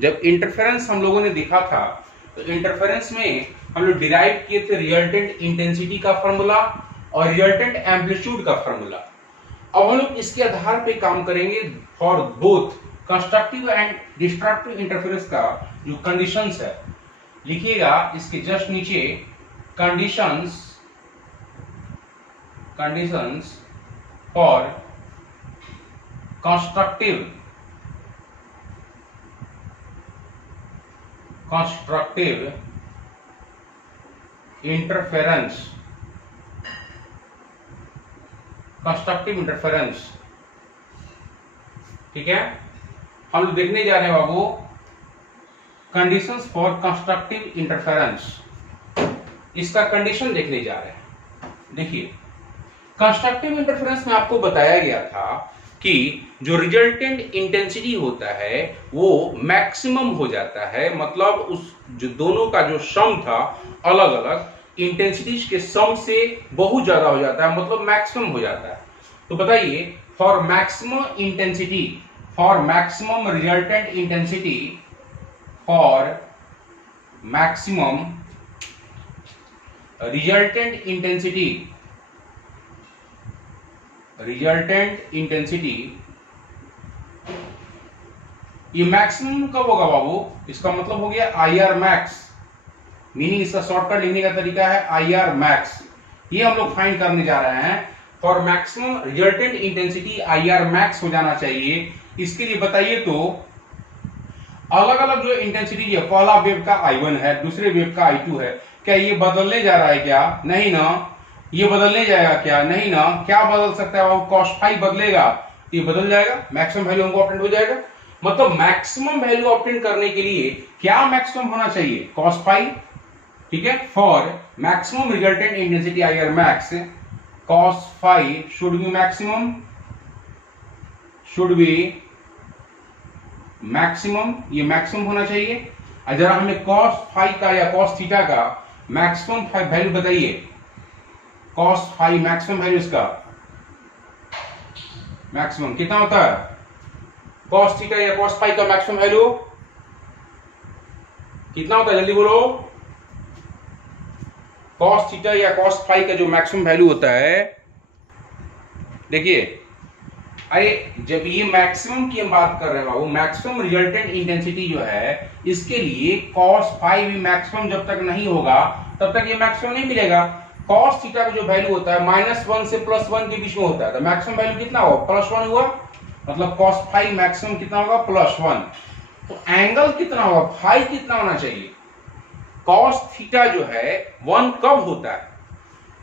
जब इंटरफेरेंस हम लोगों ने देखा था तो इंटरफेरेंस में हम लोग डिराइव किए थे रिजल्टेंट इंटेंसिटी का फॉर्मूला और रिजल्टेंट एम्पलीट्यूड का फॉर्मूला। अब हम लोग इसके आधार पे काम करेंगे for both constructive and destructive interference का जो कंडीशंस है, लिखिएगा इसके जस्ट नीचे कंडीशंस फॉर कंस्ट्रक्टिव इंटरफेरेंस ठीक है। हम लोग देखने जा रहे हैं बाबू कंडीशंस फॉर कंस्ट्रक्टिव इंटरफेरेंस, इसका कंडीशन देखने जा रहे हैं। देखिए कंस्ट्रक्टिव इंटरफेरेंस में आपको बताया गया था कि जो रिजल्टेंट इंटेंसिटी होता है वो मैक्सिमम हो जाता है, मतलब उस जो दोनों का जो सम था अलग अलग इंटेंसिटीज के सम से बहुत ज्यादा हो जाता है, मतलब मैक्सिमम हो जाता है। तो बताइए फॉर मैक्सिमम रिजल्टेंट इंटेंसिटी ये मैक्सिमम कब होगा बाबू? इसका मतलब हो गया आई आर मैक्स, मीनिंग इसका शॉर्टकट लिखने का तरीका है आई आर मैक्स। ये हम लोग फाइंड करने जा रहे हैं। For maximum resultant intensity I R max हो जाना चाहिए। इसके लिए बताइए तो अलग अलग जो इंटेंसिटी है, पहला वेव का I1 है, दूसरे वेव का I2 है, क्या ये बदलने जा रहा है क्या? नहीं ना। ये बदलने जाएगा क्या? नहीं ना। क्या बदल सकता है बाबू? cos फाई बदलेगा, ये बदल जाएगा, मैक्सिमम वैल्यू हमको ऑब्टेन हो जाएगा। मतलब मैक्सिमम वैल्यू ऑब्टेन करने के लिए क्या मैक्सिमम होना चाहिए? cos फाई, ठीक है। For maximum resultant intensity I R max, cos phi should be maximum, ये मैक्सिमम होना चाहिए। जरा हमें cos फाई का या cos थीटा का मैक्सिमम वैल्यू बताइए। cos फाई मैक्सिमम वैल्यू, इसका मैक्सिमम कितना होता है? cos थीटा या cos फाई का मैक्सिमम वैल्यू कितना होता है? जल्दी बोलो। cos थीटा या cos फाई का जो मैक्सिमम वैल्यू होता है, देखिए अरे जब ये मैक्सिमम की हम बात कर रहे हैं बाबू, मैक्सिमम रिजल्टेंट इंटेंसिटी जो है, इसके लिए cos फाई भी मैक्सिमम जब तक नहीं होगा तब तक ये मैक्सिमम नहीं मिलेगा। cos थीटा का जो वैल्यू होता है -1 से +1 के बीच में होता है, तो मैक्सिमम वैल्यू कितना होगा? +1 हुआ, मतलब cos फाई मैक्सिमम कितना होगा? +1। तो एंगल कितना होगा? फाई कितना होना चाहिए? cos थीटा जो है 1 कब होता है?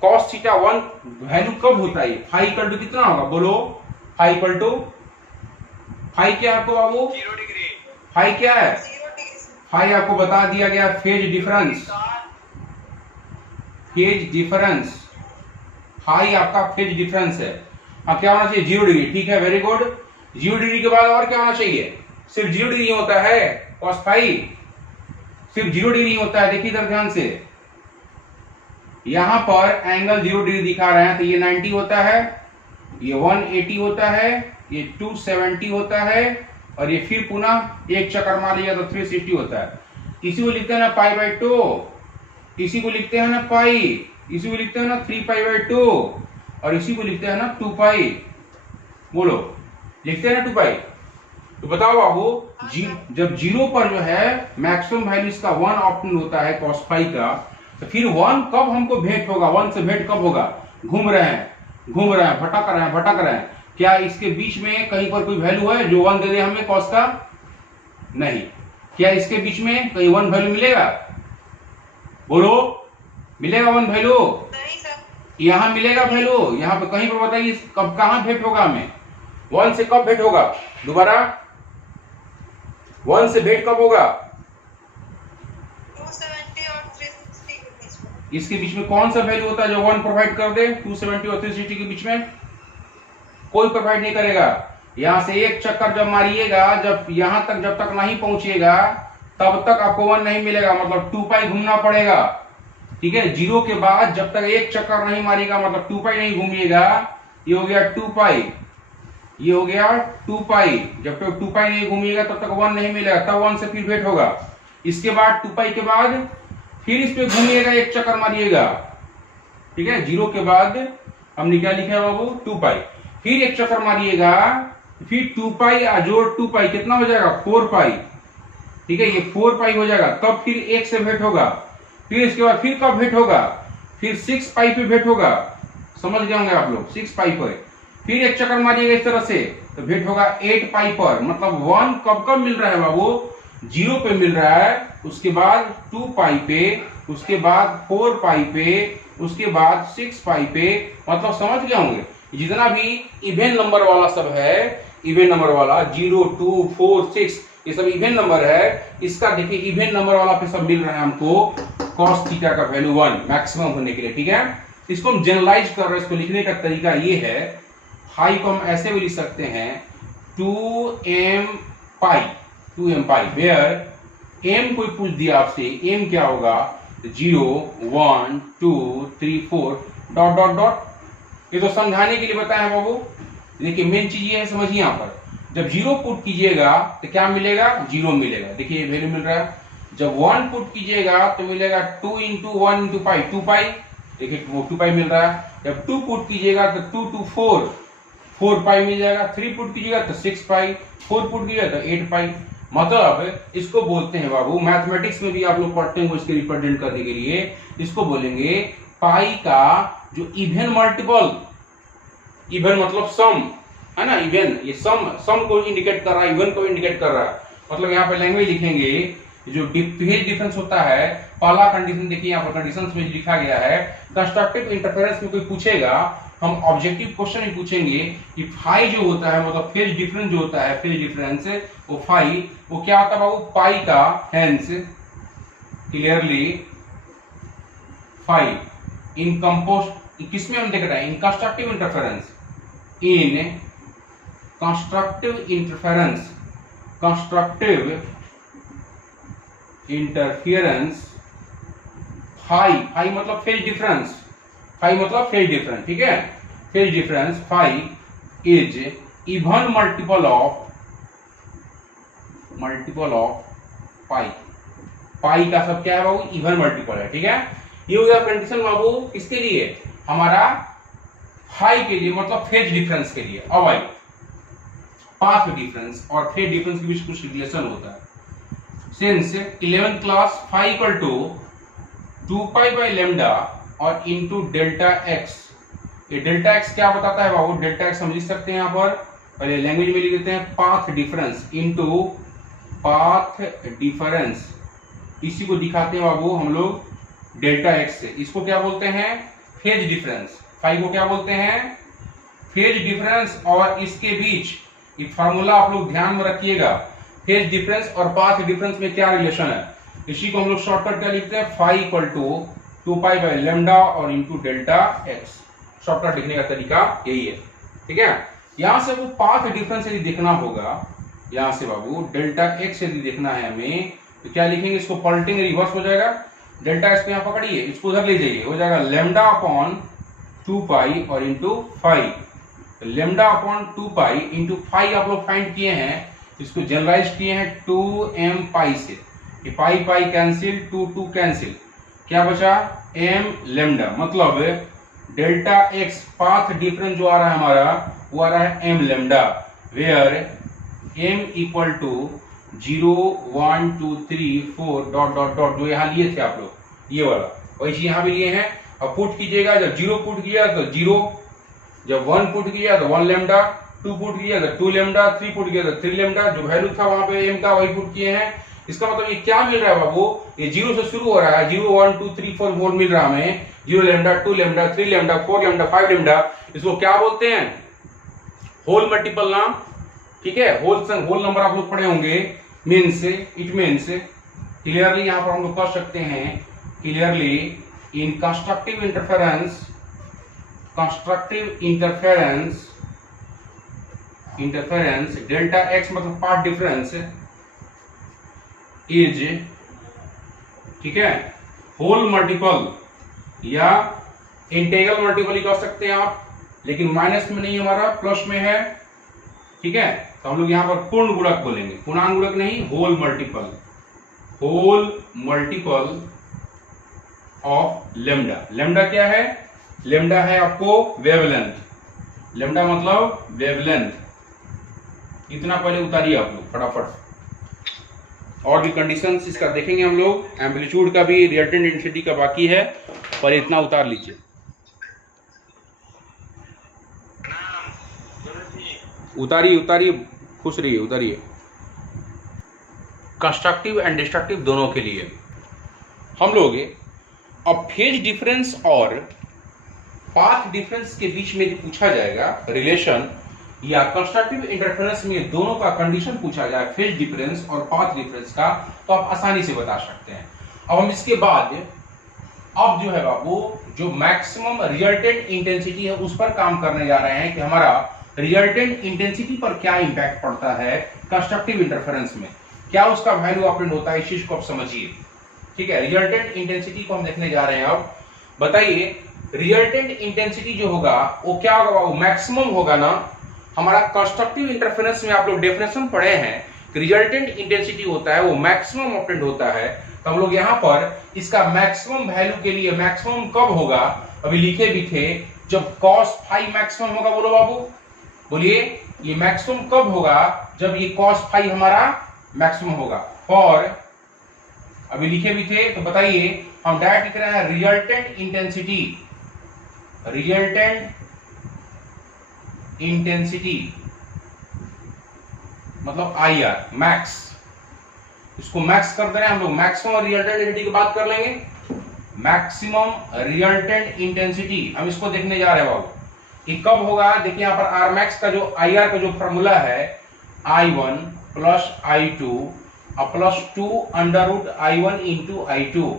cos थीटा 1 वैल्यू कब होता है? फाई इक्वल टू कितना होगा? बोलो। फाई इक्वल टू, फाई क्या है आपको बाबू? 0 डिग्री। फाई क्या है? फाई आपको बता दिया गया, फेज डिफरेंस। फाई आपका फेज डिफरेंस है। अब क्या होना चाहिए? 0 डिग्री। ठीक है, वेरी गुड। 0 डिग्री के बाद और क्या होना चाहिए? सिर्फ 0 डिग्री होता है cos फाई, सिर्फ 0 डिग्री होता है। देखिए इधर ध्यान से, यहां पर एंगल 0 डिग्री दिखा रहे हैं, तो ये 90 होता है, ये 180 होता है, ये 270 होता है, और ये फिर पुनः एक चक्कर मार लिया तो 360 होता है। इसी को लिखते हैं ना π/2, इसी को लिखते हैं ना पाई, इसी को लिखते हैं ना 3π/2, और इसी को लिखते हैं ना 2π। बोलो, लिखते हैं ना 2π। तो बताओ बाबू, जब 0 पर जो है मैक्सिमम वैल्यू इसका 1 ऑप्टेन होता है cos फाई का, तो फिर 1 कब हमको भेंट होगा? 1 से भेंट कब होगा? घूम रहे हैं, भटक रहे हैं। क्या इसके बीच में कहीं पर कोई वैल्यू है जो 1 दे दे हमें cos का? नहीं। क्या इसके बीच में कहीं 1 वैल्यू मिलेगा? बोलो, मिलेगा 1 वैल्यू? नहीं सर। यहां मिलेगा वैल्यू? यहां पे कहीं पर बताइए कब, कहां भेंट होगा हमें? 1 से कब भेंट होगा? दोबारा 1 से भेंट कब होगा? 270 और 360 के बीच में। इसके बीच में कौन सा वैल्यू होता है जो 1 प्रोवाइड कर दे? 270 और 360 के बीच में कोई प्रोवाइड नहीं करेगा। यहां से एक चक्कर जब मारिएगा, जब यहां तक जब तक नहीं पहुंचिएगा तब तक आपको 1 नहीं मिलेगा, मतलब 2π घूमना पड़ेगा। ठीक है, 0 के बाद जब तक एक चक्कर नहीं मारिएगा, मतलब 2π नहीं घूमिएगा, ये हो गया 2π। ये हो गया 2 पाई, जब तक 2 पाई नहीं घूमिएगा तब तक 1 नहीं मिलेगा, तब 1 से फिर भेंट होगा। इसके बाद 2 पाई के बाद फिर इस पे घूमिएगा, एक चक्कर मारिएगा, ठीक है। 0 के बाद हमने क्या लिखा है बाबू, 2 पाई, फिर एक चक्कर मारिएगा, फिर 2 पाई जोड़ 2 पाई कितना हो जाएगा, 4 पाई, ठीक है। ये 4 पाई हो जाएगा, तब फिर 1 से भेंट होगा, फिर इसके बाद फिर कब भेंट होगा, फिर 6 पाई पे भेंट होगा, समझ गए होंगे आप लोग, 6 पाई पर फिर एक चक्कर मारिएगा इस तरह से, तो भेंट होगा 8 पाई पर। मतलब 1 कब कब मिल रहा है बाबू, 0 पे मिल रहा है, उसके बाद 2 पाई पे, उसके बाद 4 पाई पे, उसके बाद 6 पाई पे। मतलब समझ गए होंगे, जितना भी इवन नंबर वाला सब है, इवन नंबर वाला 0, 2, 4, 6 ये सब इवन नंबर है। इसका देखिए इवन नंबर वाला पे सब मिल रहा है हमको cos थीटा का वैल्यू 1 मैक्सिमम होने के लिए, ठीक है। इसको हम जनरलाइज कर रहे हैं, इसको लिखने का तरीका ये है, फाई को हम ऐसे भी लिख सकते हैं 2m pi, 2m pi, where m कोई पूछ दिया आपसे, m क्या होगा, 0, 1, 2, 3, 4 डॉट डॉट डॉट। ये तो समझाने के लिए बताया है बाबू। देखिए मेन चीज ये है, समझिए यहाँ पर, जब 0 पुट कीजिएगा तो क्या मिलेगा, 0 मिलेगा, देखिए वैल्यू मिल रहा है। जब 1 पुट कीजिएगा तो मिलेगा 2 इंटू 1 इंटू पाई, 2 पाई, देखिए वो 2 पाई मिल रहा है। जब 2 पुट कीजिएगा तो 2 टू 4, 4 पाई मिल जाएगा। 3 पुट कीजिएगा तो 6 पाई, 4 पुट कीजिएगा तो 8 पाई। मतलब इसको बोलते हैं बाबू, मैथमेटिक्स में भी आप लोग पढ़ते हैं, इसके रिप्रेजेंट करने के लिए इसको बोलेंगे पाई का जो इवन मल्टीपल, इवन मतलब सम है ना, इवन ये सम को इंडिकेट कर रहा है, इवन को इंडिकेट कर रहा है। मतलब यहाँ पे लैंग्वेज लिखेंगे, जो फेज डिफरेंस होता है, पहला कंडीशन देखिए यहाँ पर कंडीशंस में लिखा गया है, कंस्ट्रक्टिव इंटरफेरेंस में कोई पूछेगा, हम ऑब्जेक्टिव क्वेश्चन ही पूछेंगे कि फाई जो होता है, मतलब फेज डिफरेंस जो होता है, फेज डिफरेंस वो फाई वो क्या होता है बाबू, पाई का, hence clearly phi in compost, किसमें हम देख रहे हैं, in constructive interference, in constructive interference, constructive interference phi, phi मतलब फेज डिफरेंस, फाई मतलब फेज डिफरेंस, ठीक है। Phase difference phi is even multiple of pi, pi का सब क्या है बाबू, इवन मल्टीपल है, ठीक है। ये हो गया कंडीशन बाबू किसके लिए, हमारा फाई के लिए, मतलब फेज डिफरेंस के लिए। अब आई पाथ डिफरेंस और फेज डिफरेंस के बीच कुछ रिलेशन होता है। Since 11th class phi equal to 2 pi by lambda और इंटू डेल्टा एक्स। ये डेल्टा एक्स क्या बताता है बाबू, डेल्टा एक्स हम लिख सकते हैं यहाँ पर, पहले लैंग्वेज में लिख देते हैं path difference into path difference, इसी को दिखाते हैं बाबू हम लोग डेल्टा एक्स से। इसको क्या बोलते हैं, फेज डिफरेंस। फाई को क्या बोलते हैं, फेज डिफरेंस। और इसके बीच ये फार्मूला आप लोग ध्यान में रखिएगा, फेज डिफरेंस और पाथ डिफरेंस में क्या रिलेशन है, इसी को हम लोग शॉर्टकट क्या लिखते हैं, phi equal to 2 pi by lambda और इंटू डेल्टा एक्स। शॉर्टकट लिखने का तरीका यही है, ठीक है। यहां से वो पाथ डिफरेंस यदि देखना होगा, यहां से बाबू डेल्टा एक्स यदि देखना है हमें, तो क्या लिखेंगे, इसको पलटेंगे, रिवर्स हो जाएगा, डेल्टा एक्स को यहाँ पकड़िए, इसको उधर ले जाइए, हो जाएगा लेमडा अपॉन 2 पाई और into 5। Lambda upon 2 pi into 5 आप लोग फाइंड किए हैं, इसको जनरलाइज किए हैं 2m पाई से, ये पाई पाई कैंसिल, 2 2 कैंसिल, क्या बचा m लेमडा। मतलब डेल्टा एक्स पाथ डिफरेंस जो आ रहा है हमारा, वो आ रहा है m lambda, where m equal to 0, 1, 2, 3, 4 dot dot dot, जो यहाँ लिए थे आप लोग, ये वाला वही चीज यहाँ भी लिए हैं। अब पुट कीजिएगा, जब 0 पुट किया तो 0, जब 1 पुट किया तो 1 लेमडा, 2 पुट किया तो 2 लेमडा, 3 पुट किया तो 3 लेमडा, जो वैल्यू था वहां पे m का वही पुट किए हैं। इसका मतलब ये क्या मिल रहा है बाबू, ये 0 से शुरू हो रहा है, 0, 1, 2, 3, 4 4 मिल रहा है हमें, 0 lambda, 2 lambda, 3 lambda, 4 lambda, 5 lambda. इसको क्या बोलते हैं, होल मल्टीपल नाम, ठीक है। होल नंबर आप लोग पढ़े होंगे, मीन्स इट मीन्स क्लियरली यहां पर हम लोग कर सकते हैं, clearly in constructive interference, interference delta x मतलब पाथ डिफरेंस इज, ठीक है, होल मल्टीपल या इंटीग्रल मल्टीपल ही कर सकते हैं आप, लेकिन माइनस में नहीं, हमारा प्लस में है, ठीक है, तो हम लोग यहाँ पर पूर्ण गुणक बोलेंगे, पूर्णांक गुणक नहीं, whole multiple of lambda. Lambda क्या है? लेमडा है आपको वेवलेंथ। लेमडा मतलब वेवलेंथ। इतना पहले उतारिए आप लोग फटाफट। और भी कंडीशंस इसका देखेंगे हम लोग, एम्पलीट्यूड का भी, रिजल्टेंट इंटेंसिटी का बाकी है, पर इतना उतार लीजिए। उतारिए, खुश रहिए, उतारिए। कंस्ट्रक्टिव एंड डिस्ट्रक्टिव दोनों के लिए हम लोग अब फेज डिफरेंस और पाथ डिफरेंस के बीच में जो पूछा जाएगा रिलेशन, या कंस्ट्रक्टिव इंटरफेरेंस में दोनों का कंडीशन पूछा जाए, फेज डिफरेंस और पाथ डिफरेंस का, तो आप आसानी से बता सकते हैं। अब हम इसके बाद अब जो है बाबू, जो मैक्सिमम रिजल्टेंट इंटेंसिटी है उस पर काम करने जा रहे हैं कि हमारा रिजल्टेंट इंटेंसिटी पर क्या इंपैक्ट पड़ता है कंस्ट्रक्टिव इंटरफेरेंस में, क्या उसका वैल्यू ऑपरेंड होता है, इस चीज को आप समझिए। ठीक है, रिजल्टेंट इंटेंसिटी को हम देखने जा रहे हैं। अब बताइए, रिजल्टेंट इंटेंसिटी जो होगा वो क्या होगा? वो मैक्सिमम होगा ना। हमारा कंस्ट्रक्टिव इंटरफेरेंस में आप लोग डेफिनेशन पढ़े हैं कि रिजल्टेंट इंटेंसिटी होता है वो मैक्सिमम ऑपरेंड होता है। तो हम लोग यहाँ पर इसका मैक्सिमम वैल्यू के लिए, मैक्सिमम कब होगा अभी लिखे भी थे, जब cos फाई मैक्सिमम होगा। बोलो बाबू, बोलिए, ये मैक्सिमम कब होगा? जब ये cos फाई हमारा मैक्सिमम होगा। और अभी लिखे भी थे, तो बताइए, हम डायरेक्ट लिख रहे हैं रिजल्टेंट इंटेंसिटी। रिजल्टेंट इंटेंसिटी मतलब IR मैक्स, इसको मैक्स कर दे रहे हैं हम लोग। मैक्सिमम और रिजल्टेंट इंटेंसिटी की बात कर लेंगे। मैक्सिमम रिजल्टेंट इंटेंसिटी हम इसको देखने जा रहे हैं बाबू, ये कब होगा? देखिए यहाँ पर R मैक्स का जो IR का जो फॉर्मूला है, I1 plus I2 plus 2 under root I1 into I2।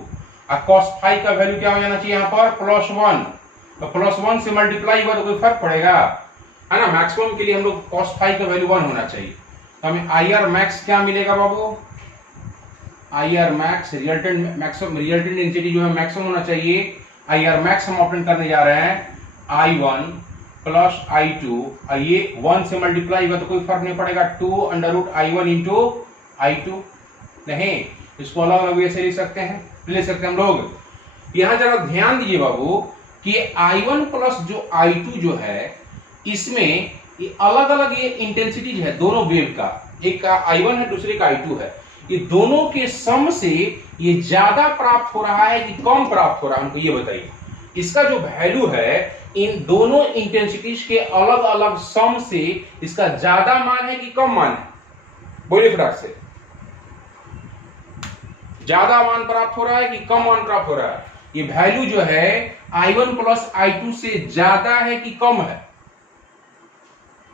और cos फाई का वैल्यू क्या हो जाना चाहिए यहाँ पर? +1। तो +1 से मल्टीप्लाई हुआ तो कोई फर्क पड़ेगा, है ना? मैक्सिमम के लिए हम लोग cos फाई का वैल्यू 1 होना चाहिए। तो हमें IR मैक्स क्या मिलेगा बाबू? IR max resultant maximum, resultant intensity जो है मैक्सिमम होना चाहिए। IR मैक्स हम ऑपरेट करने जा रहे हैं I1 प्लस I2, ये 1 से मल्टीप्लाई हुआ तो कोई फर्क नहीं पड़ेगा, 2 under root I1 into I2। नहीं, इसको अलग अलग वे से ले सकते हैं, हम लोग। यहां जरा ध्यान दीजिए बाबू कि I1 प्लस जो I2 जो है, इसमें ये अलग अलग ये इंटेंसिटी है दोनों वेव का, एक का I1 है दूसरे का I2 है। ये दोनों के सम से ये ज्यादा प्राप्त हो रहा है कि कम प्राप्त हो रहा है, हमको ये बताइए। इसका जो वैल्यू है इन दोनों इंटेंसिटीज के अलग अलग सम से इसका ज्यादा मान है कि कम मान है? बोलिए फटाक से, ज्यादा मान प्राप्त हो रहा है कि कम मान प्राप्त हो रहा है? ये वैल्यू जो है I1 प्लस I2 से ज्यादा है कि कम है?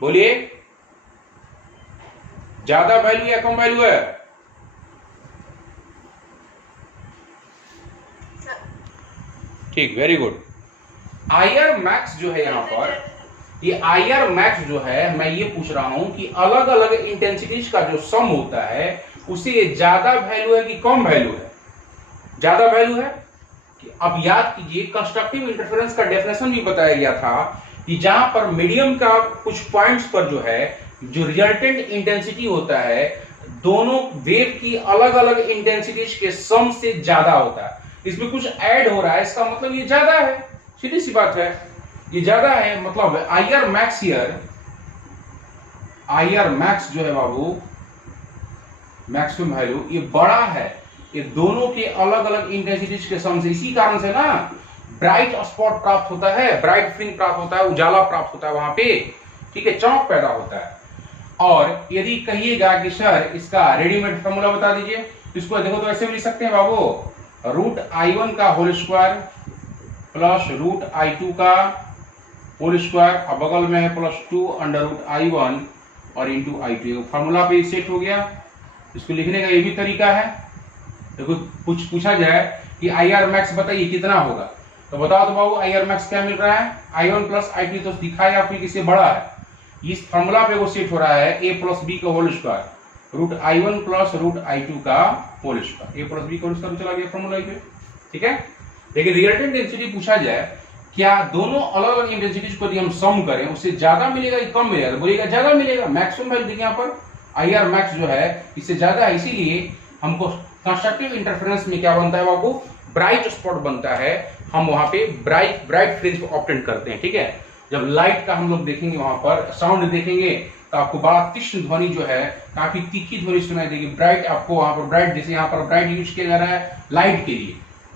बोलिए, ज्यादा वैल्यू या कम वैल्यू है? ठीक, वेरी गुड। IR मैक्स जो है यहाँ पर, ये IR मैक्स जो है, मैं ये पूछ रहा हूं कि अलग अलग इंटेंसिटीज का जो सम होता है उसे ज्यादा वैल्यू है कि कम वैल्यू है? ज्यादा वैल्यू है। कि अब याद कीजिए, कंस्ट्रक्टिव इंटरफेरेंस का डेफिनेशन भी बताया गया था कि जहां पर मीडियम का कुछ पॉइंट्स पर जो है, जो रिजल्टेंट इंटेंसिटी होता है, दोनों वेव की अलग अलग इंटेंसिटीज के सम से ज्यादा होता है। इसमें कुछ ऐड हो रहा है, इसका मतलब ये ज्यादा है, सीधी सी बात है, ये ज्यादा है। मतलब IR max here, IR max जो है बाबू, मैक्सिमम वैल्यू, ये बड़ा है ये दोनों के अलग अलग इंटेंसिटीज के सम से। इसी कारण से ना ब्राइट स्पॉट प्राप्त होता है, ब्राइट फ्रिंज प्राप्त होता है, उजाला प्राप्त होता है वहां पे, ठीक है, चमक पैदा होता है। और यदि कहिएगा कि सर इसका रेडीमेड फॉर्मूला बता दीजिए, इसको देखो तो ऐसे भी लिख सकते हैं बाबू, रूट I1 का whole square plus root I2 का होल स्क्वायर, अब बगल में है +2 अंडर रूट I1 और इंटू I2। फॉर्मूला पे सेट हो गया। इसको लिखने का ये भी तरीका है। देखो पूछा जाए कि IR मैक्स बताइए कितना होगा, तो बताओ तो बाबू IR मैक्स क्या मिल रहा है? I1 प्लस I2 तो दिखाया आपको किससे बड़ा है। इस फॉर्मूला पे वो सेट हो रहा है A प्लस B का whole square, root I1 plus root I2 का whole square, A plus B का होल स्क्वायर चला गया फॉर्मूला पे, ठीक है। लेकिन रिजल्टेंट डेंसिटी पूछा जाए क्या दोनों अलग अलग इंटेंसिटीज को यदि हम सम करें उससे ज्यादा मिलेगा कि कम मिलेगा? तो बोलिएगा ज्यादा मिलेगा। मैक्सिमम वैल्यू देखिए यहाँ पर आई आर मैक्स जो है इससे ज्यादा है, इसीलिए हमको कंस्ट्रक्टिव इंटरफेरेंस में क्या बनता है बाबू? ब्राइट स्पॉट बनता है। हम वहां पे ब्राइट फ्रिंज को ऑप्टेंट करते हैं। ठीक है, जब लाइट का हम लोग देखेंगे वहां पर साउंड देखेंगे तो आपको बड़ा तीक्ष्ण ध्वनि जो है, काफी तीखी ध्वनि सुनाई देगी। ब्राइट आपको वहां पर ब्राइट, जैसे यहाँ पर ब्राइट यूज किया जा रहा है लाइट के लिए,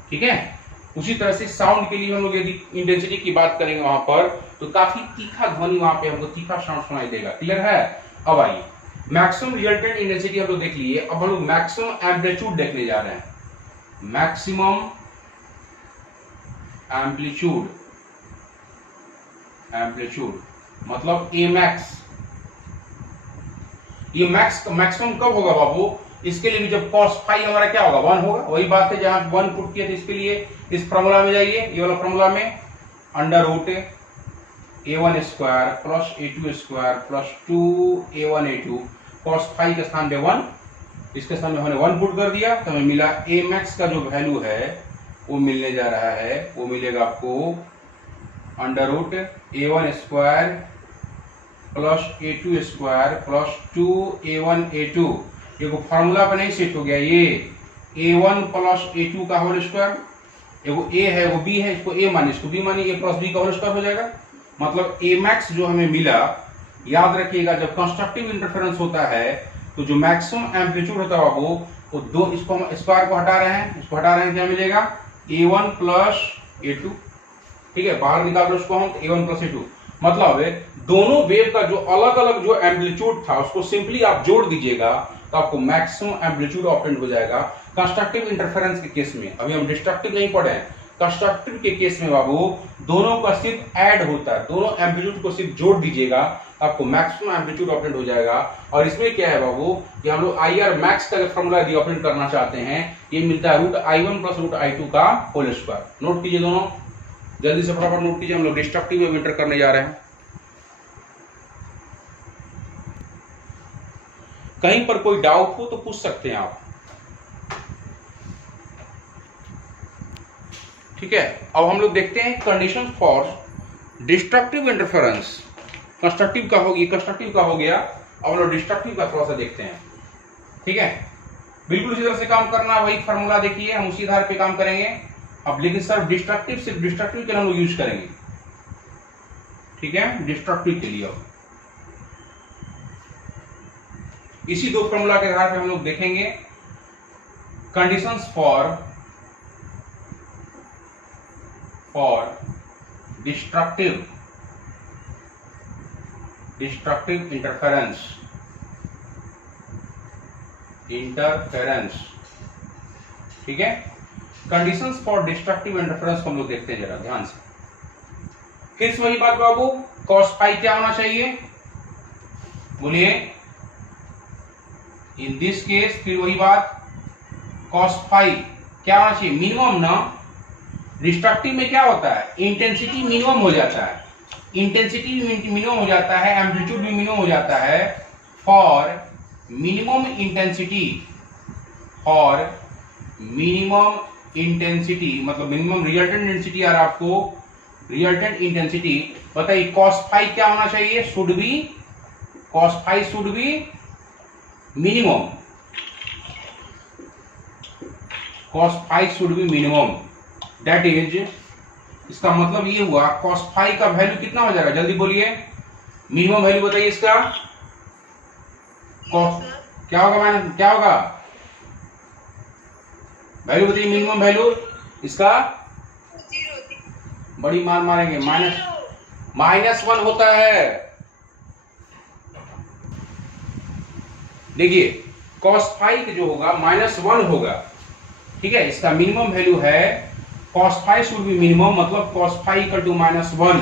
ठीक है, उसी तरह से साउंड के लिए हम लोग यदि इंटेंसिटी की बात करेंगे वहां पर तो काफी तीखा ध्वनि वहां पे हमको तीखा साउंड सुनाई देगा। क्लियर है? अब आइए मैक्सिमम रिजल्टेंट इंटेंसिटी हम लोग देख लिए, अब हम लोग मैक्सिमम एम्पलीट्यूड देखने जा रहे हैं। मैक्सिमम एम्पलीट्यूड मतलब ए मैक्स। ये मैक्सिमम कब होगा बाबू? इसके लिए भी जब cos फाई हमारा क्या होगा? 1 होगा। वही बात है जहां 1 पुट किया, तो इसके लिए इस फॉर्मूला में जाइए, ये वाला फॉर्मूला में under root a1 square plus a2 square plus 2a1 a2 cos phi के स्थान पे 1, इसके स्थान में हमने 1 पुट कर दिया तो हमें मिला a मैक्स का जो वैल्यू है वो मिलने जा रहा है, वो मिलेगा आपको under root a1 square plus a2 square plus 2a1 a2। ये फॉर्मूला पे नहीं सेट हो गया, ये a1 प्लस a2 का होल स्क्वायर, एगो a है वो b है, इसको a मानिए, इसको b मानिए, a प्लस b का होल स्क्वायर हो जाएगा। मतलब a मैक्स जो हमें मिला, याद रखिएगा जब कंस्ट्रक्टिव इंटरफेरेंस होता है तो जो मैक्सिमम एम्पलीट्यूड होता है बाबू वो दो, इसको हम स्क्वायर को हटा रहे हैं, इसको हटा रहे हैं, क्या मिलेगा? a1 plus a2। ठीक है, बाहर निकाल दो उसको हम, a1 प्लस a2 मतलब दोनों वेव का जो अलग अलग जो एम्पलीट्यूड था उसको सिंपली आप जोड़ दीजिएगा तो आपको मैक्सिमम एम्पलीट्यूड ऑब्टेन हो जाएगा। कंस्ट्रक्टिव इंटरफेरेंस के केस में, अभी हम डिस्ट्रक्टिव नहीं पढ़े हैं, कंस्ट्रक्टिव के केस में बाबू दोनों का सिर्फ ऐड होता है, दोनों एम्पलीट्यूड को सिर्फ जोड़ दीजिएगा आपको मैक्सिमम एम्पलीट्यूड ऑब्टेन हो जाएगा। और इसमें क्या है बाबू कि हम लोग आई आर मैक्स का जो फॉर्मूला यदि ऑब्टेन करना चाहते हैं, ये मिलता है root i1 plus root i2 का होल स्क्वायर। नोट कीजिए दोनों, जल्दी से फटाफट नोट कीजिए, हम लोग डिस्ट्रक्टिव में एंटर करने जा रहे हैं। कहीं पर कोई डाउट हो तो पूछ सकते हैं आप। ठीक है, अब हम लोग देखते हैं condition for destructive interference. Constructive का हो गया, कंस्ट्रक्टिव का हो गया, अब हम लोग डिस्ट्रक्टिव का थोड़ा सा देखते हैं। ठीक है, बिल्कुल उसी तरह से काम करना, वही फॉर्मूला देखिए, हम उसी आधार पे काम करेंगे। अब लेकिन सर डिस्ट्रक्टिव सिर्फ डिस्ट्रक्टिव के लिए हम लोग यूज करेंगे। ठीक है, डिस्ट्रक्टिव के लिए अब इसी दो फॉर्मूला के आधार पे हम लोग देखेंगे कंडीशंस फॉर डिस्ट्रक्टिव इंटरफेरेंस। ठीक है, कंडीशंस फॉर डिस्ट्रक्टिव इंटरफेरेंस को हम लोग देखते हैं, जरा ध्यान से। फिर से वही बात बाबू, cos फाई क्या होना चाहिए? बोलिए, इन दिस केस फिर वही बात, cos फाई क्या होना चाहिए? मिनिमम ना। डिस्ट्रक्टिव में क्या होता है? इंटेंसिटी मिनिमम हो जाता है, इंटेंसिटी मिनिमम हो जाता है, एम्पलीट्यूड भी मिनिमम हो जाता है। फॉर मिनिमम इंटेंसिटी मतलब मिनिमम रिजल्टेंट इंटेंसिटी, यार आपको रिजल्टेंट इंटेंसिटी बताइए, cos फाई क्या होना चाहिए? cos phi should be minimum, cos phi should be minimum. That is, इसका मतलब ये हुआ cos फाई का वैल्यू कितना हो जाएगा? जल्दी बोलिए, मिनिमम वैल्यू बताइए इसका। क्या होगा मैंने, क्या होगा वैल्यू बताइए, मिनिमम वैल्यू इसका? बड़ी मार मारेंगे, -1 होता है। देखिए cos फाई जो होगा -1 होगा। ठीक है, इसका मिनिमम वैल्यू है cos phi should be minimum, मतलब cos फाई इक्वल टू -1।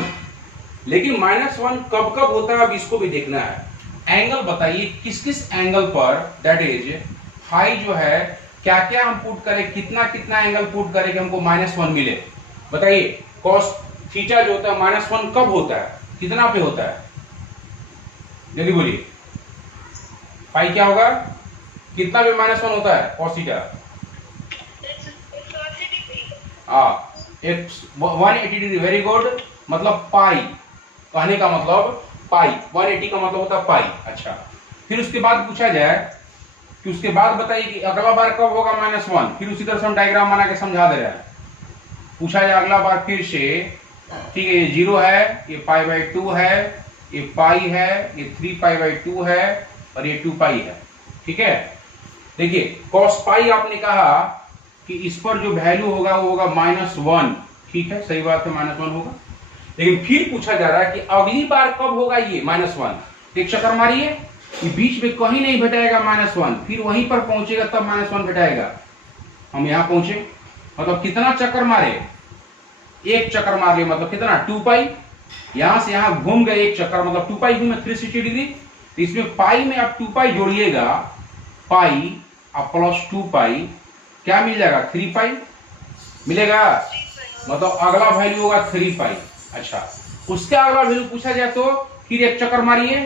लेकिन -1 कब कब होता है अब इसको भी देखना है। एंगल बताइए किस किस एंगल पर, दैट इज फाई जो है क्या क्या हम पुट करें, कितना कितना एंगल पुट करें कि हमको -1 मिले? बताइए, cos थीटा जो होता है -1 कब होता है, कितना पे होता है? जल्दी बोलिए, फाई क्या होगा, कितना पे -1 होता है cos theta? 180 degree, very good, मतलब पाई, कहने का मतलब पाई, 180 का मतलब होता है पाई। अच्छा, फिर उसके बाद पूछा जाए कि उसके बाद बताइए कि अगला बार कब होगा -1, फिर उसी तरह से हम डायग्राम बना के समझा दे रहे हैं। पूछा जाए अगला बार फिर से, ठीक है, ये 0 है, ये π/2 है, ये पाई है, ये 3π/2 है और ये 2 पाई है। ठीक है, देखिए cos पाई आपने कहा कि इस पर जो वैल्यू होगा वो होगा -1। ठीक है, सही बात है, -1 होगा। लेकिन फिर पूछा जा रहा है कि अगली बार कब होगा ये -1। एक चक्कर मारिए, ये बीच में कहीं नहीं घटाएगा -1, फिर वहीं पर पहुंचेगा तब -1 घटाएगा। हम यहां पहुंचे, मतलब कितना चक्कर मारे, एक चक्कर मार लिया, मतलब कितना 2 पाई, यहां से यहां घूम गए एक चक्कर, मतलब 2 पाई घूमे 360 डिग्री। तो इसमें पाई में आप 2 पाई जोड़िएगा, पाई और +2 पाई, क्या मिल जाएगा, 3 पाई मिलेगा, मतलब अगला वैल्यू होगा 3 पाई। अच्छा, उसके अगला वैल्यू पूछा जाए तो फिर एक चक्कर मारिए,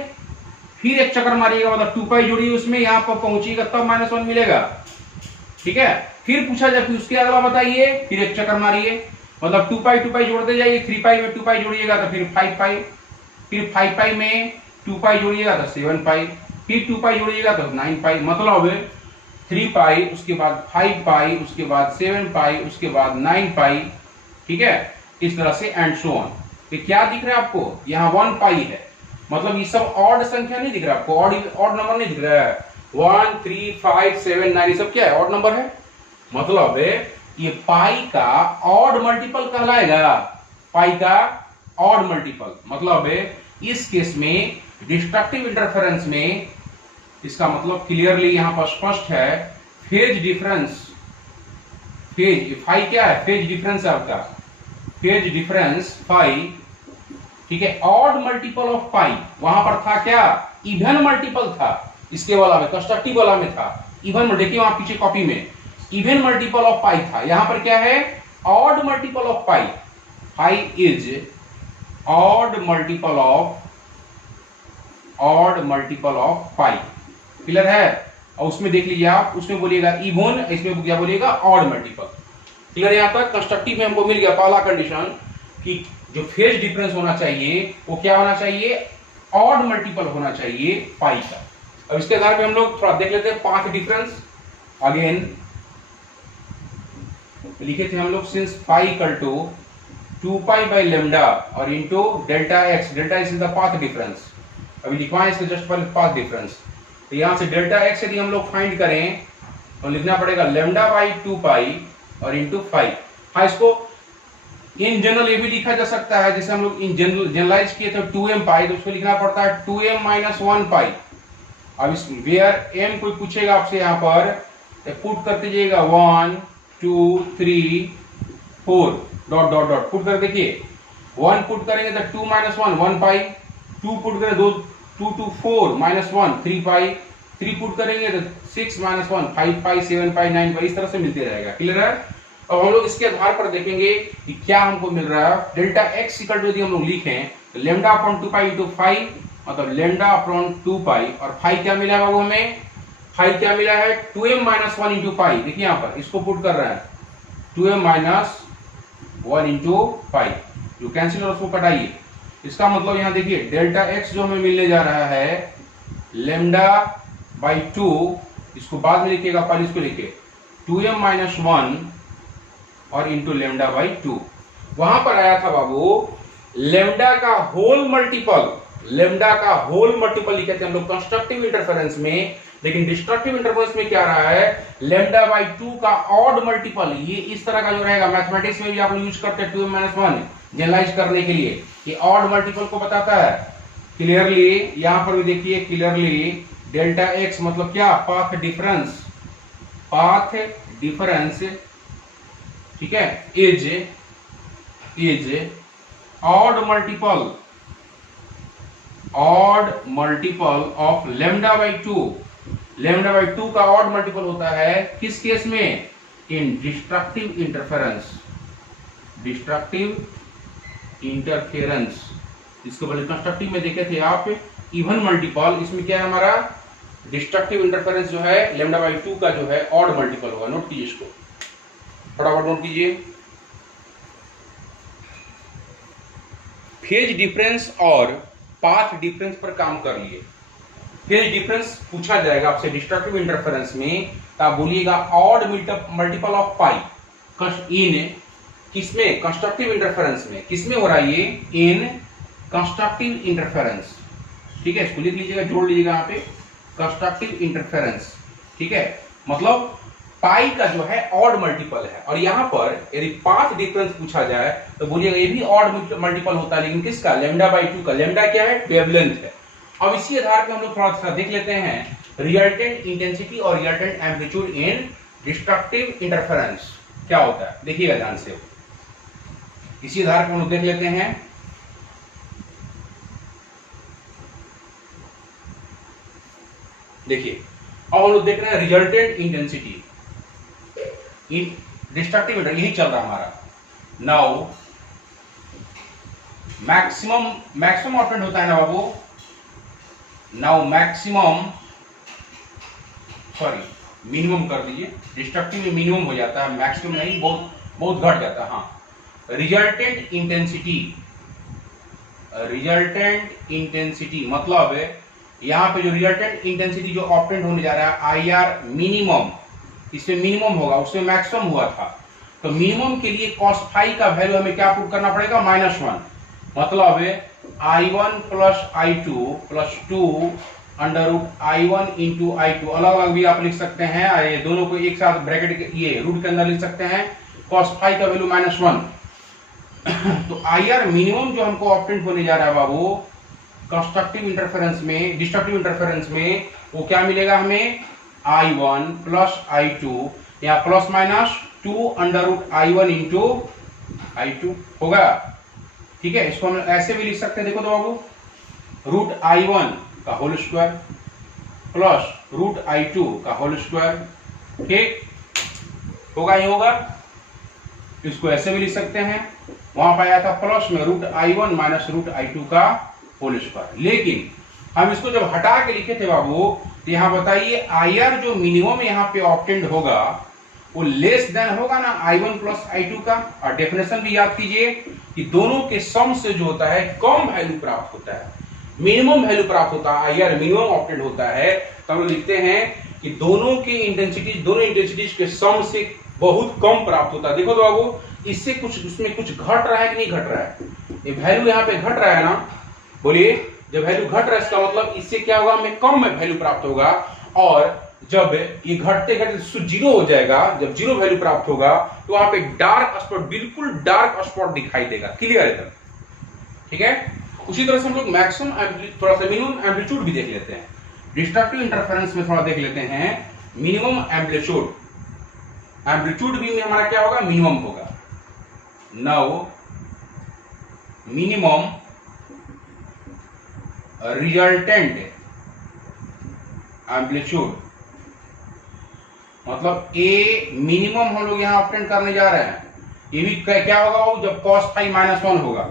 फिर एक चक्कर मारिएगा, मतलब 2 पाई जोड़िए उसमें, यहां पर पहुंचिएगा तब -1 मिलेगा। ठीक है, फिर पूछा जाए कि उसके अगला बताइए, फिर एक चक्कर मारिए, मतलब 2 पाई जोड़ते जाइए, 3 पाई में 2 पाई जोड़िएगा तो फिर 5 पाई, फिर 5 पाई में 2 पाई जोड़िएगा तो 7 पाई, फिर 2 पाई जोड़िएगा तो 9 पाई, मतलब 3 पाई, उसके बाद 5 पाई, उसके बाद 7 पाई, उसके बाद 9 पाई। ठीक है, इस तरह से एंड सो ऑन। तो क्या दिख रहा है आपको, यहाँ 1 पाई है, मतलब ये सब ऑड संख्या नहीं दिख रहा आपको, ऑड नंबर नहीं दिख रहा है। 1 3 5 7 9 ये सब क्या है, ऑड नंबर है, मतलब ये पाई का ऑड मल्टीपल कहलाएगा, पाई का ऑड मल्टीपल। मतलब इस केस में डिस्ट्रक्टिव इंटरफेरेंस में इसका मतलब क्लियरली यहां पर स्पष्ट है, फेज डिफरेंस, फेज फाई क्या है, फेज डिफरेंस है आपका, फेज डिफरेंस फाई। ठीक है, ऑड मल्टीपल ऑफ पाई, वहां पर था क्या, इवन मल्टीपल था, इसके वाला में कंस्ट्रक्टिव वाला में था इवन, देखिए वहां पीछे कॉपी में इवन मल्टीपल ऑफ पाई था, यहां पर क्या है, odd multiple of pi. Pi is odd multiple of pi, clear है। और उसमें देख लीजिए आप, उसमें बोलिएगा इवन, इसमें क्या बोलिएगा, ऑड मल्टीपल। क्लियर, यहां तक कंस्ट्रक्टिव में हमको मिल गया पहला कंडीशन कि जो फेज डिफरेंस होना चाहिए वो क्या होना चाहिए, ऑड मल्टीपल होना चाहिए पाई का। अब इसके आधार पे हम लोग थोड़ा देख लेते हैं पाथ डिफरेंस। अगेन लिखे थे हम लोग, since pi equal to 2 pi by lambda और into delta x, delta x is the path difference. अभी लिखवाएं इसके जस्ट पहले पाथ डिफरेंस। तो यहां से डेल्टा एक्स यदि हम लोग फाइंड करें तो लिखना पड़ेगा लेमडा बाई 2 पाई और इनटू 5। हाँ, इसको इन जनरल ये भी लिखा जा सकता है, जैसे हम लोग इन जनरलाइज किए थे 2m पाई, तो उसको लिखना पड़ता है 2m - 1 पाई। अब इस वेयर m कोई पूछेगा आपसे यहाँ पर, तो पुट कर दीजिएगा 1 2 3 4 डॉट डॉट डॉट पुट कर देखिए, 1 पुट करेंगे तो 2 - 1 1 पाई, 2 पुट करें 2 2 4 -1 3 पाई, 3 पुट करेंगे तो 6 - 1 5 पाई 7 पाई 9 पाई, इस तरह से मिलते रहेगा। क्लियर है। अब हम लोग इसके आधार पर देखेंगे कि क्या हमको मिल रहा है। डेल्टा एक्स इक्वल टू यदि हम लोग लिखें तो लेमडा अपॉन 2 पाई इंटू 5, मतलब लेमडा अपॉन 2 पाई, और 5 क्या मिला है वो हमें, 5 क्या मिला है 2m - 1 इंटू पाई। देखिए यहाँ पर इसको पुट कर रहे हैं 2m - 1 इंटू पाई, जो कैंसिल और उसको कटाइए। इसका मतलब यहाँ देखिए डेल्टा एक्स जो हमें मिलने जा रहा है लेमडा बाई 2, इसको बाद में लिखिएगा, पहले इसको लिखिए 2m - 1 और इंटू लेमडा बाई 2। वहां पर आया था बाबू लेमडा का होल मल्टीपल, लेमडा का होल मल्टीपल लिखे थे हम लोग कंस्ट्रक्टिव इंटरफेरेंस में, लेकिन डिस्ट्रक्टिव इंटरफेरेंस में क्या रहा है, लेमडा बाई 2 का ऑड मल्टीपल। ये इस तरह का जो रहेगा, मैथमेटिक्स में भी आप लोग यूज करते हैं 2m - 1 जनरलाइज करने के लिए, ये ऑड मल्टीपल को बताता है क्लियरली। यहां पर भी देखिए क्लियरली डेल्टा एक्स मतलब क्या, पाथ डिफरेंस, पाथ डिफरेंस, ठीक है, is odd multiple of lambda by 2। Lambda by 2 का ऑड मल्टीपल होता है किस केस में, इन डिस्ट्रक्टिव इंटरफेरेंस, डिस्ट्रक्टिव इंटरफेरेंस। इसको पहले कंस्ट्रक्टिव में देखे थे आप इवन मल्टीपल, इसमें क्या है हमारा डिस्ट्रक्टिव इंटरफेरेंस जो है लेमडा बाई 2 का जो है ऑड मल्टीपल होगा। नोट कीजिए इसको, फटाफट नोट कीजिए। फेज डिफरेंस और पाथ डिफरेंस पर काम कर लिए। फेज डिफरेंस पूछा जाएगा आपसे डिस्ट्रक्टिव इंटरफेरेंस में, तो आप बोलिएगा ऑड मल्टीपल ऑफ पाई इन किसमें, कंस्ट्रक्टिव इंटरफेरेंस में। किसमें हो रहा है ये, इन कंस्ट्रक्टिव इंटरफेरेंस। ठीक है, इसको लिख लीजिएगा, जोड़ लीजिएगा यहाँ पे, कंस्ट्रक्टिव इंटरफेरेंस। ठीक है, मतलब पाई का जो है ऑड मल्टीपल है, और यहां पर यदि पाथ डिफरेंस पूछा जाए तो बोलिएगा ये भी ऑड मल्टीपल होता है, लेकिन किसका, λ/2 का। लैम्डा क्या है, वेवलेंथ है। अब इसी आधार पर हम लोग थोड़ा सा देख लेते हैं रिजल्टेंट इंटेंसिटी और रिजल्टेंट एम्पलीट्यूड इन डिस्ट्रक्टिव इंटरफेरेंस क्या होता है, देखिएगा ध्यान से। इसी आधार पर हम लोग देख लेते हैं। देखिए, अब हम लोग देख रहे हैं resultant intensity in destructive inter, यही चल रहा हमारा। नाउ मैक्सिमम ऑपरेंट होता है ना बाबू, नाउ मिनिमम कर दीजिए। डिस्ट्रक्टिव में मिनिमम हो जाता है, मैक्सिमम नहीं, बहुत घट जाता है। हाँ, रिजल्टेंट इंटेंसिटी मतलब यहां पे जो रिजल्टेंट इंटेंसिटी जो ऑपरेंट होने जा रहा है आई आर मिनिमम, इसमें मिनिमम होगा, उसमें मैक्सिमम हुआ था। तो मिनिमम के लिए cos फाई का वैल्यू हमें क्या पुट करना पड़ेगा, -1। मतलब I1 plus I2 plus 2 under root I1 into I2, अलग अलग भी आप लिख सकते हैं, ये दोनों को एक साथ ब्रैकेट के ये रूट के अंदर लिख सकते हैं। cos फाई का वैल्यू -1। तो IR मिनिमम जो हमको ऑपरेंट होने जा रहा है बाबू कंस्ट्रक्टिव इंटरफेरेंस में, डिस्ट्रक्टिव इंटरफेरेंस में, वो क्या मिलेगा हमें, I1 प्लस I2 या plus minus 2 under root I1 into I2 होगा। ठीक है, इसको हम ऐसे भी लिख सकते हैं, देखो तो बाबू, रूट I1 का whole square plus root I2 का होल स्क्वायर। ठीक होगा, ये होगा। इसको ऐसे भी लिख सकते हैं, वहां पर आया था प्लस में root I1 minus root I2 का होल स्क्वायर। लेकिन हम इसको जब हटा के लिखे थे बाबू, तो यहां बताइए IR जो मिनिमम यहाँ पे ऑब्टेंड होगा वो लेस देन होगा ना I1 प्लस I2 का। और डेफिनेशन भी याद कीजिए कि दोनों के सम से जो होता है कम वैल्यू प्राप्त होता है, मिनिमम वैल्यू प्राप्त होता है, IR मिनिमम ऑब्टेंड होता है। तो हम लिखते हैं कि दोनों इंटेंसिटीज के सम से बहुत कम प्राप्त होता है। देखो तो बाबू, इससे कुछ उसमें कुछ घट रहा है कि नहीं घट रहा है, ये वैल्यू यहाँ पे घट रहा है ना, बोलिए। जब वैल्यू घट रहा है इसका मतलब इससे क्या होगा, हमें कम में वैल्यू प्राप्त होगा। और जब ये घटते घटते जीरो हो जाएगा, जब जीरो वैल्यू प्राप्त होगा तो वहां पे डार्क स्पॉट, बिल्कुल डार्क स्पॉट दिखाई देगा। क्लियर है इधर, ठीक है। उसी तरह से हम लोग मैक्सिमम थोड़ा सा मिनिमम एम्पलीट्यूड भी देख लेते हैं। डिस्ट्रक्टिव इंटरफेरेंस में थोड़ा देख लेते हैं मिनिमम एम्पलीट्यूड। एम्पलीट्यूड भी में हमारा क्या होगा, मिनिमम होगा। नाउ मिनिमम रिजल्टेंट एम्पलीट्यूड मतलब ए मिनिमम हम लोग यहां ऑब्टेन करने जा रहे हैं। ये भी क्या होगा, जब cos फाई -1 होगा।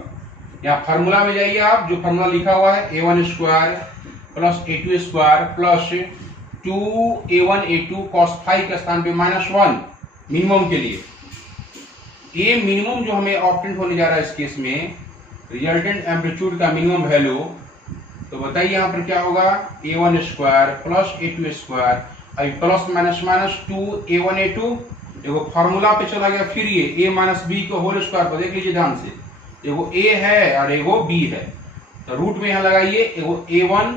यहाँ फार्मूला में जाइए आप, जो फार्मूला लिखा हुआ है a1 square plus a2 square plus 2a1 a2 cos phi के स्थान पे -1 मिनिमम के लिए। ए मिनिमम जो हमें ऑब्टेन होने जा रहा है इस केस में, रिजल्टेंट एम्पलीट्यूड का मिनिमम वैल्यू, तो बताइए यहाँ पर क्या होगा, a1 square plus a2 square, अभी plus minus minus 2a1 a2, एगो फार्मूला पे चला गया, फिर ये a माइनस बी को होल स्क्वायर पर देख लीजिए ध्यान से, एगो a है और एगो b है, तो रूट में यहाँ लगाइए, एगो a1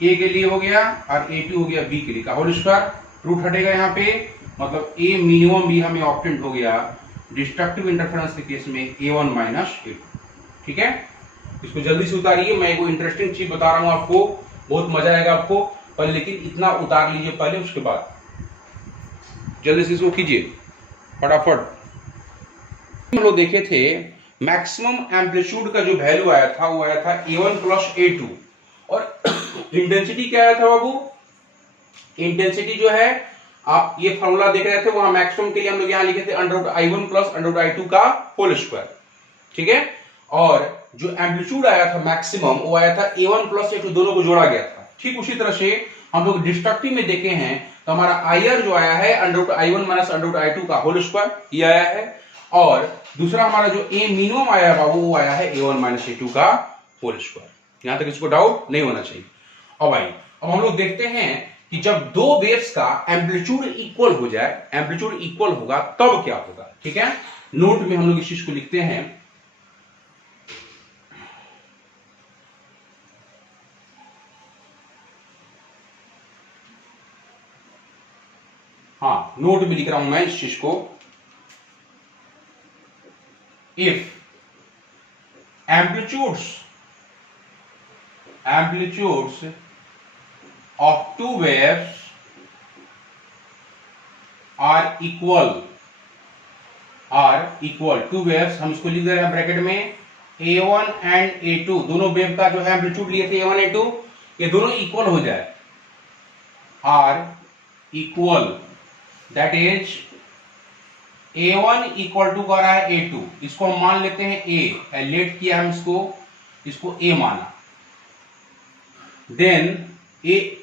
a के लिए हो गया और a2 हो गया b के लिए का होल स्क्वायर, रूट हटेगा यहाँ पे, मतलब a मिनिमम भी हमें ऑब्टेन हो गया डिस्ट्रक्टिव इंटरफेरेंस के केस में a1 माइनस a2। ठीक है, इसको जल्दी से उतारिए, मैं एगो इंटरेस्टिंग चीज बता रहा हूं आपको, बहुत मजा आएगा आपको, पर लेकिन इतना उतार लीजिए पहले, उसके बाद जल्दी से इसको कीजिए फटाफट। हम लोग देखे थे मैक्सिमम एम्पलीट्यूड का जो वैल्यू आया था वो आया था a1 प्लस a2, और इंटेंसिटी क्या आया था बाबू, इंटेंसिटी जो है आप ये फॉर्मूला देख रहे थे, वहां मैक्सिमम के लिए हम लोग यहाँ लिखे थे √I1 प्लस √I2 का होल स्क्वायर। ठीक है, और जो एम्पलीट्यूड आया था मैक्सिमम वो आया था a1 प्लस a2, दोनों को जोड़ा गया था। ठीक उसी तरह से हम लोग डिस्ट्रक्टिव में देखे हैं, तो हमारा IR जो आया है √I1 माइनस √I2 का होल स्क्वायर ये आया है, और दूसरा हमारा जो ए मिनिमम आया बाबू वो आया है A1 माइनस A2 का होल स्क्वायर। यहां तक इसको डाउट नहीं होना चाहिए। और भाई अब हम लोग देखते हैं कि जब दो वेव्स का एम्पलीट्यूड इक्वल हो जाए, एम्पलीट्यूड इक्वल होगा तब क्या होगा। ठीक है, नोट में हम लोग इस चीज को लिखते हैं। हाँ, नोट में लिख रहा हूं मैं इस चीज को। If amplitudes of two waves are equal, two waves हम इसको लिख दे रहे हैं ब्रैकेट में A1 एंड A2, दोनों वेव का जो है एम्पलीट्यूड लिए थे A1 A2, ये दोनों इक्वल हो जाए, or equal, that is A1 equal to कर रहा है A2, इसको हम मान लेते हैं A, लेट किया हम इसको A माना। देन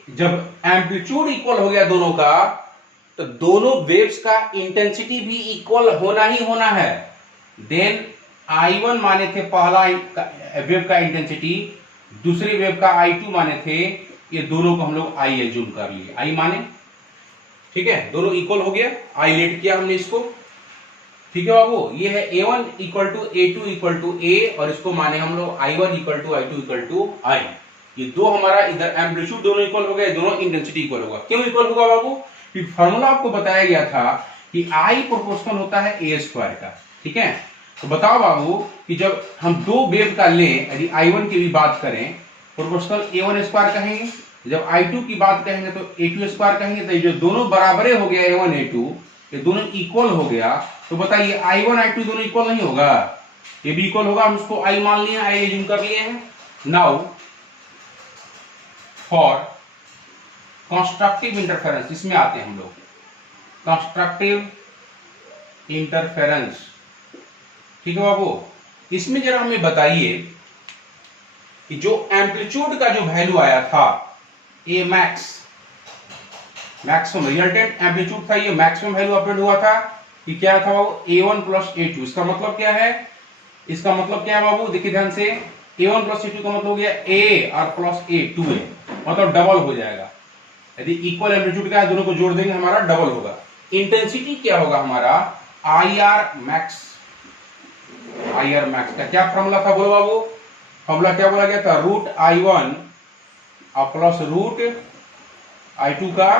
जब एम्पलीट्यूड इक्वल हो गया दोनों का, तो दोनों वेव्स का इंटेंसिटी भी इक्वल होना ही होना है। देन I1 माने थे पहला वेव का इंटेंसिटी, दूसरे वेव का I2 माने थे, ये दोनों को हम लोग I एज्यूम कर लिए, I माने। ठीक है, दोनों इक्वल हो गया, I लेट किया हमने इसको। ठीक है बाबू, ये है A1 equal to A2 equal to A, और इसको माने हम लोग I1 equal to I2 equal to I। ये दो हमारा इधर एम्पलीट्यूड दोनों इक्वल हो गए, दोनों इंटेंसिटी इक्वल होगा। क्यों इक्वल होगा बाबू? क्योंकि फार्मूला आपको बताया गया था कि I प्रोपोर्शनल होता है A स्क्वायर का। ठीक है, तो बताओ बाबू कि जब हम दो वेव का लें, यदि I1 की भी बात करें, प्रोपोर्शनल A1 स्क्वायर कहेंगे, जब I2 की बात कहेंगे तो A2 स्क्वायर कहेंगे। तो ये जो दोनों बराबरे हो गया A1 A2, ये दोनों इक्वल हो गया, तो बताइए I1 I2 दोनों इक्वल नहीं होगा? ये भी इक्वल होगा, हम उसको I मान लिए, I एज्यूम कर लिए हैं। नाउ फॉर कंस्ट्रक्टिव इंटरफेरेंस, इसमें आते हैं हम लोग, कंस्ट्रक्टिव इंटरफेरेंस। ठीक है बाबू, इसमें जरा हमें बताइए कि जो एम्पलीट्यूड का जो वैल्यू आया था A max, maximum resultant amplitude था, ये मैक्सिमम वैल्यू अपडेट हुआ था कि क्या था बाबू? A1 plus A2। इसका मतलब क्या है? इसका मतलब क्या है बाबू? देखिए ध्यान से, A1 प्लस A2 का मतलब हो गया A और प्लस A 2A, मतलब डबल हो जाएगा। यदि इक्वल एम्पलीट्यूड का है, दोनों को जोड़ देंगे, हमारा डबल होगा। इंटेंसिटी क्या होगा हमारा? IR max. IR मैक्स का क्या फॉर्मूला था बोलो बाबू? फॉर्मूला क्या बोला गया था? रूट I1 और प्लस रूट I2 का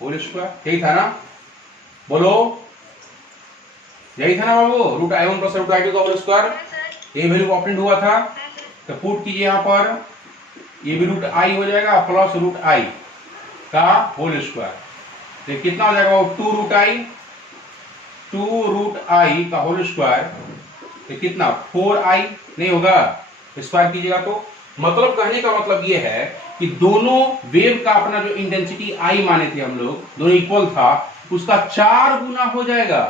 होल स्क्वायर, यही था ना? बोलो, यही था ना बाबू? Root I1 plus root I2 का होल स्क्वायर, ये वैल्यू ऑप्टेंड हुआ था। तो पुट कीजिए यहां पर, ये भी रूट I हो जाएगा प्लस रूट I का होल स्क्वायर, तो कितना हो जाएगा? 2 रूट I का होल स्क्वायर, तो कितना? 4I नहीं होगा? स्क्वायर कीजिएगा तो मतलब, कहने का मतलब ये है कि दोनों वेव का अपना जो इंटेंसिटी I माने थे हम लोग, दोनों इक्वल था, उसका 4 गुना हो जाएगा।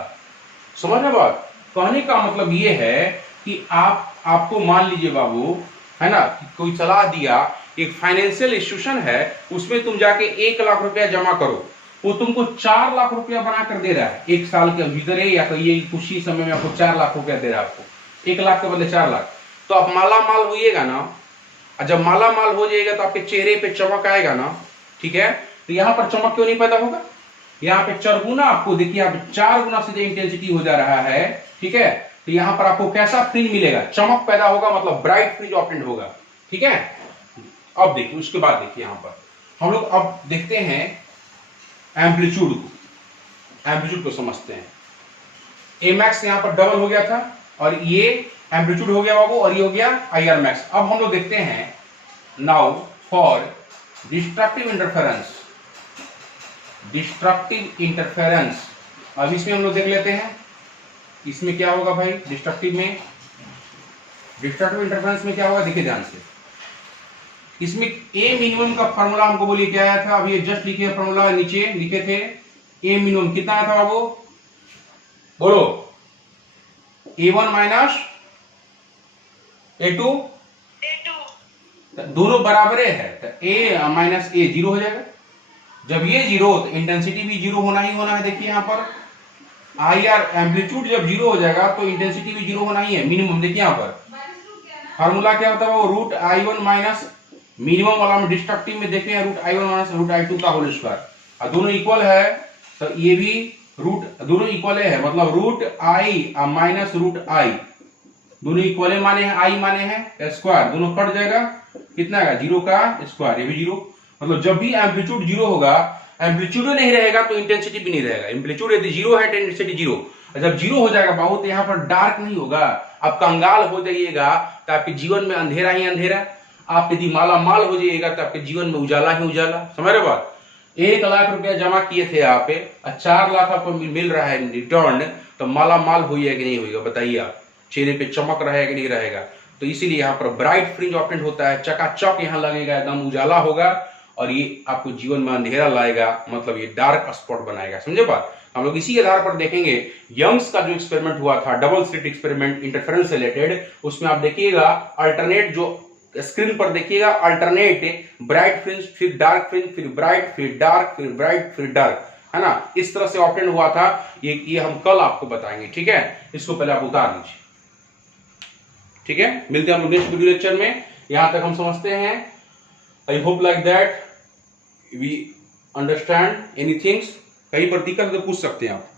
समझ रहे बात? कहने का मतलब ये है कि आपको मान लीजिए बाबू, है ना, कोई सलाह दिया, एक फाइनेंशियल इंस्टीट्यूशन है, उसमें तुम जाके 1 लाख रुपया जमा करो, वो तुमको 4 लाख रुपया बना कर दे रहा है 1 साल के भीतर, या तो ये कुछ ही समय में आपको 4 लाख रुपया दे रहा है, आपको 1 लाख के बदले 4 लाख। तो आप माला माल होइएगा ना, और जब माला माल हो जाएगा तो आपके चेहरे पे चमक आएगा ना। ठीक है, तो यहाँ पर चमक क्यों नहीं पैदा होगा? यहाँ पे 4 गुना आपको, देखिए यहाँ पे 4 गुना से इंटेंसिटी हो जा रहा है। ठीक है, तो यहाँ पर आपको कैसा फ्रिंज मिलेगा? चमक पैदा होगा, मतलब ब्राइट फ्रिंज ऑप्टेंड होगा। ठीक है, अब देखिए, उसके बाद देखिए यहाँ पर हम लोग अब देखते हैं एम्पलीट्यूड को, एम्पलीट्यूड को समझते हैं। A मैक्स यहाँ पर डबल हो गया था, और ये एम्पलीट्यूड हो गया बाबू, और ये हो गया IR मैक्स। अब हम लोग देखते हैं now for destructive interference, destructive interference. अब इसमें हम लोग देख लेते हैं, इसमें क्या होगा भाई? डिस्ट्रक्टिव इंटरफेरेंस में क्या होगा? देखिए ध्यान से, इसमें A मिनिमम का फॉर्मूला हमको बोलिए क्या आया था? अभी जस्ट लिखे फॉर्मूला, नीचे लिखे थे A मिनिमम कितना आया था बाबू? बोलो, A1 माइनस A2, दोनों बराबरे है, तो A माइनस A 0 हो जाएगा। जब ये 0, तो इंटेंसिटी भी 0 होना ही होना है। देखिए यहाँ पर IR एम्पलीट्यूड जब जीरो हो जाएगा तो इंटेंसिटी भी जीरो होना ही है, मिनिमम। देखिए यहाँ पर फार्मूला क्या होता है, वो रूट I1 माइनस मिनिमम वाला में डिस्ट्रक्टिव में देखे हैं root I1 minus root I2 का होल स्क्वायर, और दोनों इक्वल है तो ये भी रूट दोनों इक्वल है, मतलब root I minus root I दोनों इक्वल माने हैं, I माने हैं स्क्वायर, दोनों कट जाएगा, कितना आएगा जीरो का स्क्वायर, ये भी जीरो। मतलब जब भी एम्पलीट्यूड जीरो होगा, एम्पलीट्यूड नहीं रहेगा तो इंटेंसिटी भी नहीं रहेगा। एम्पलीट्यूड यदि जीरो है तो इंटेंसिटी जीरो, जब जीरो हो जाएगा बहुत यहाँ पर डार्क नहीं होगा, आप कंगाल हो जाइएगा तो आपके जीवन में अंधेरा ही अंधेरा, आप यदि माला माल हो जाइएगा तो आपके जीवन में उजाला ही उजाला। समझ रहे बात? 1 लाख रुपया जमा किए थे आप पे, 4 लाख आपको मिल रहा है रिटर्न, तो माला माल होइएगा कि नहीं होइएगा बताइए आप? चेहरे पे चमक रहेगा कि नहीं रहेगा? तो इसीलिए यहाँ पर ब्राइट फ्रिंज ऑप्टेंट होता है, चकाचक यहाँ लगेगा, एकदम उजाला होगा, और ये आपको जीवन में अंधेरा लाएगा, मतलब ये डार्क स्पॉट बनाएगा। समझे बात? हम लोग इसी के आधार पर देखेंगे यंग्स का जो एक्सपेरिमेंट हुआ था, double slit experiment interference related, उसमें आप देखिएगा अल्टरनेट, जो स्क्रीन पर देखिएगा अल्टरनेट ब्राइट फ्रिंज, फिर डार्क फ्रिंज, फिर ब्राइट, फिर डार्क, फिर ब्राइट, फिर डार्क, है ना? इस तरह से ऑप्टेन हुआ था। ये हम कल आपको बताएंगे, ठीक है? इसको पहले आप उतार लीजिए, ठीक है? मिलते हैं हम नेक्स्ट वीडियो लेक्चर में। यहां तक हम समझते हैं। I hope like that we understand anything. कहीं पर दिक्कत तो पूछ सकते हैं आप।